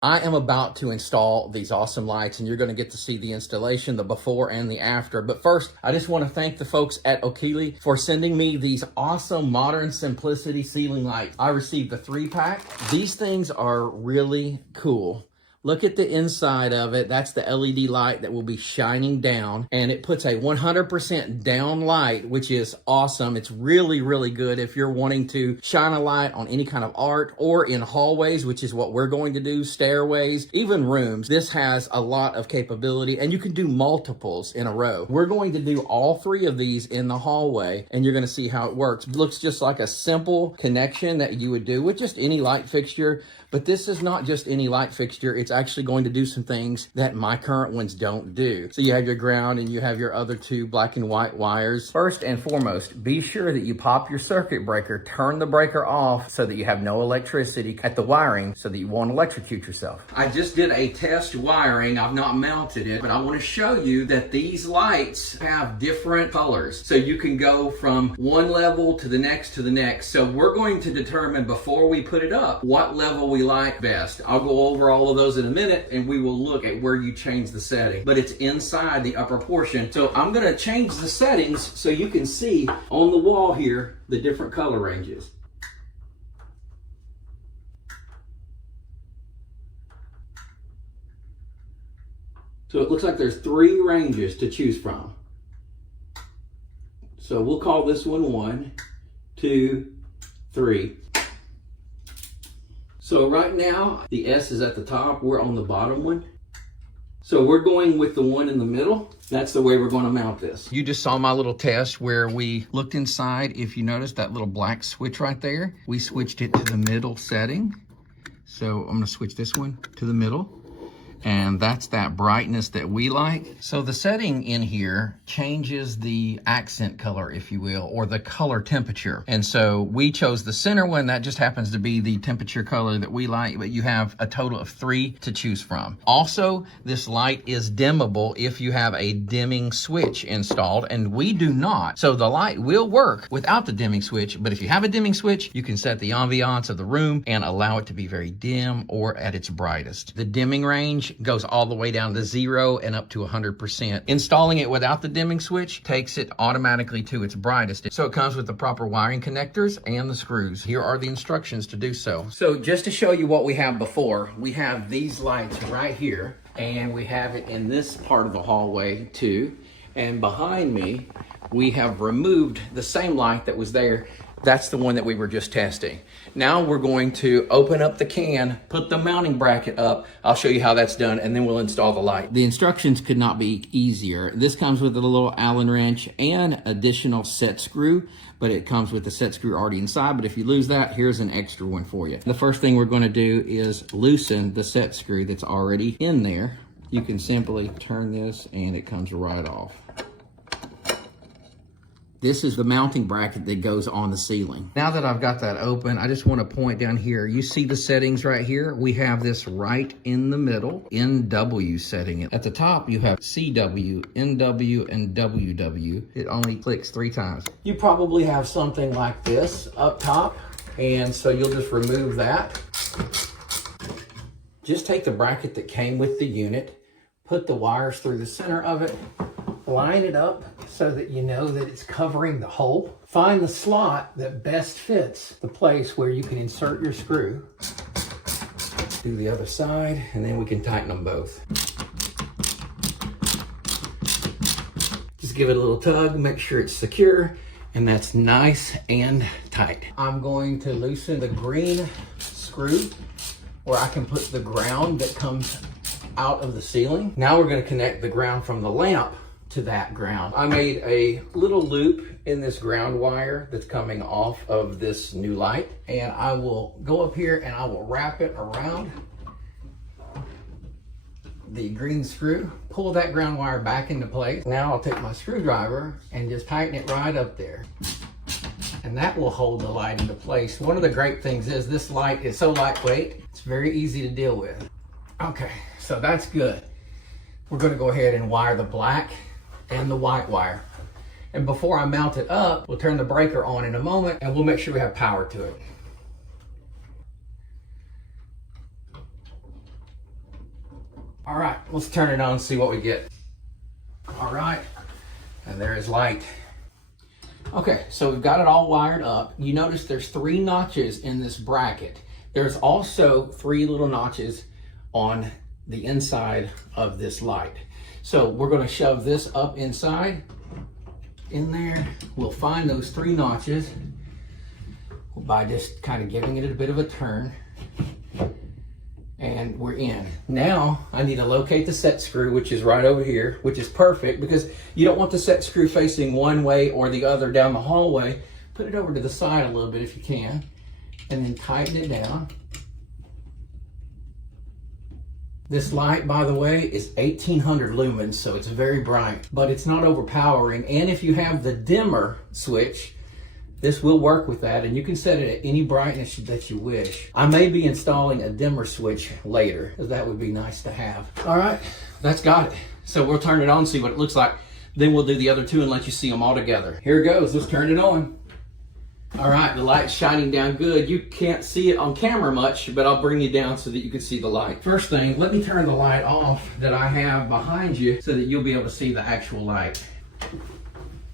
I am about to install these awesome lights, and you're going to get to see the installation, the before and the after. But first, I just want to thank the folks at OKELI for sending me these awesome modern simplicity ceiling lights. I received the 3-pack. These things are really cool. Look at the inside of it. That's the LED light that will be shining down, and it puts a 100% down light, which is awesome. It's really, really good if you're wanting to shine a light on any kind of art or in hallways, which is what we're going to do, stairways, even rooms. This has a lot of capability, and you can do multiples in a row. We're going to do all 3 of these in the hallway, and you're going to see how it works. It looks just like a simple connection that you would do with just any light fixture, but this is not just any light fixture. It's actually going to do some things that my current ones don't do. So you have your ground and you have your other 2 black and white wires. First and foremost, be sure that you pop your circuit breaker, turn the breaker off so that you have no electricity at the wiring so that you won't electrocute yourself. I just did a test wiring. I've not mounted it, but I want to show you that these lights have different colors. So you can go from one level to the next to the next. So we're going to determine before we put it up what level we like best. I'll go over all of those in a minute, and we will look at where you change the setting, but it's inside the upper portion. So I'm going to change the settings so you can see on the wall here the different color ranges. So it looks like there's 3 ranges to choose from. So we'll call this one 1, 2, 3. So right now, the S is at the top, we're on the bottom one. So we're going with the one in the middle. That's the way we're going to mount this. You just saw my little test where we looked inside. If you notice that little black switch right there, we switched it to the middle setting. So I'm going to switch this one to the middle. And that's that brightness that we like. So the setting in here changes the accent color, if you will, or the color temperature. And so we chose the center one. That just happens to be the temperature color that we like, but you have a total of 3 to choose from. Also, this light is dimmable if you have a dimming switch installed, and we do not. So the light will work without the dimming switch, but if you have a dimming switch, you can set the ambiance of the room and allow it to be very dim or at its brightest. The dimming range goes all the way down to 0 and up to 100%. Installing it without the dimming switch takes it automatically to its brightest. So it comes with the proper wiring connectors and the screws. Here are the instructions to do so. So just to show you what we have before, we have these lights right here, and we have it in this part of the hallway too. And behind me, we have removed the same light that was there. That's the one that we were just testing. Now we're going to open up the can, put the mounting bracket up. I'll show you how that's done, and then we'll install the light. The instructions could not be easier. This comes with a little Allen wrench and additional set screw, but it comes with the set screw already inside. But if you lose that, here's an extra one for you. The first thing we're going to do is loosen the set screw that's already in there. You can simply turn this and it comes right off. This is the mounting bracket that goes on the ceiling. Now that I've got that open, I just want to point down here. You see the settings right here? We have this right in the middle, NW setting. At the top, you have CW, NW, and WW. It only clicks 3 times. You probably have something like this up top, and so you'll just remove that. Just take the bracket that came with the unit, put the wires through the center of it, line it up so that you know that it's covering the hole. Find the slot that best fits the place where you can insert your screw. Do the other side, and then we can tighten them both. Just give it a little tug, make sure it's secure, and that's nice and tight. I'm going to loosen the green screw where I can put the ground that comes out of the ceiling. Now we're going to connect the ground from the lamp to that ground. I made a little loop in this ground wire that's coming off of this new light, and I will go up here and I will wrap it around the green screw, pull that ground wire back into place. Now I'll take my screwdriver and just tighten it right up there, and that will hold the light into place. One of the great things is this light is so lightweight, it's very easy to deal with. Okay, so that's good. We're going to go ahead and wire the black and the white wire. And before I mount it up, we'll turn the breaker on in a moment, and we'll make sure we have power to it. All right, let's turn it on and see what we get. All right, and there is light. Okay, so we've got it all wired up. You notice there's 3 notches in this bracket. There's also 3 little notches on the inside of this light. So we're gonna shove this up inside, in there. We'll find those 3 notches by just kind of giving it a bit of a turn. And we're in. Now I need to locate the set screw, which is right over here, which is perfect because you don't want the set screw facing one way or the other down the hallway. Put it over to the side a little bit if you can, and then tighten it down. This light, by the way, is 1800 lumens, so it's very bright, but it's not overpowering. And if you have the dimmer switch, this will work with that, and you can set it at any brightness that you wish. I may be installing a dimmer switch later, because that would be nice to have. All right, that's got it. So we'll turn it on, see what it looks like. Then we'll do the other 2 and let you see them all together. Here it goes, let's turn it on. All right, the light's shining down good. You can't see it on camera much, but I'll bring you down so that you can see the light. First thing, let me turn the light off that I have behind you so that you'll be able to see the actual light.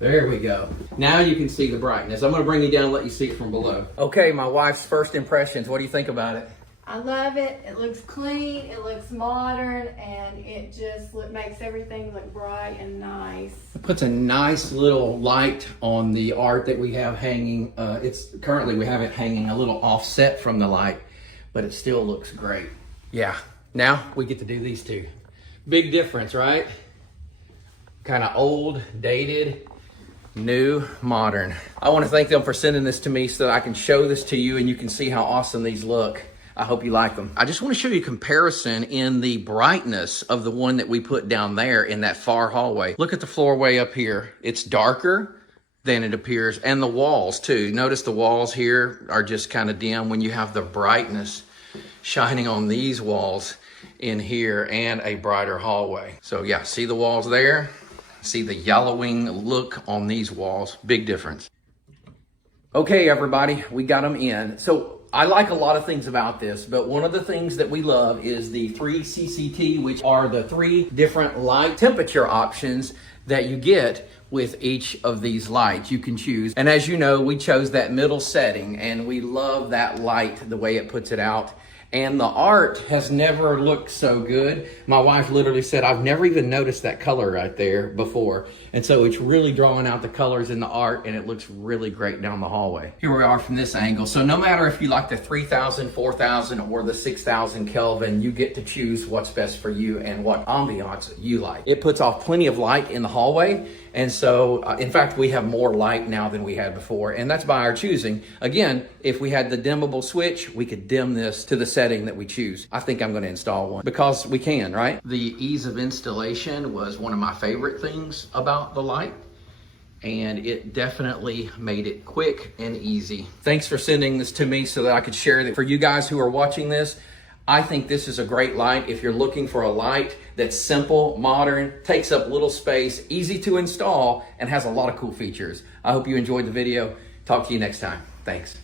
There we go. Now you can see the brightness. I'm gonna bring you down and let you see it from below. Okay, my wife's first impressions. What do you think about it? I love it. It looks clean, it looks modern, and it just makes everything look bright and nice. It puts a nice little light on the art that we have hanging. Currently we have it hanging a little offset from the light, but it still looks great. Yeah, now we get to do these 2. Big difference, right? Kind of old, dated, new, modern. I want to thank them for sending this to me so that I can show this to you and you can see how awesome these look. I hope you like them. I just want to show you a comparison in the brightness of the one that we put down there in that far hallway. Look at the floorway up here. It's darker than it appears, and the walls too. Notice the walls here are just kind of dim when you have the brightness shining on these walls in here and a brighter hallway. So yeah, see the walls there? See the yellowing look on these walls, big difference. Okay, everybody, we got them in. So I like a lot of things about this, but one of the things that we love is the 3 CCT, which are the 3 different light temperature options that you get with each of these lights. You can choose. And as you know, we chose that middle setting, and we love that light, the way it puts it out. And the art has never looked so good. My wife literally said, I've never even noticed that color right there before. And so it's really drawing out the colors in the art, and it looks really great down the hallway. Here we are from this angle. So no matter if you like the 3000, 4000, or the 6000 Kelvin, you get to choose what's best for you and what ambiance you like. It puts off plenty of light in the hallway. And so, in fact, we have more light now than we had before, and that's by our choosing. Again, if we had the dimmable switch, we could dim this to the setting that we choose. I think I'm going to install one because we can, right? The ease of installation was one of my favorite things about the light, and it definitely made it quick and easy. Thanks for sending this to me so that I could share it. For you guys who are watching this, I think this is a great light if you're looking for a light that's simple, modern, takes up little space, easy to install, and has a lot of cool features. I hope you enjoyed the video. Talk to you next time. Thanks.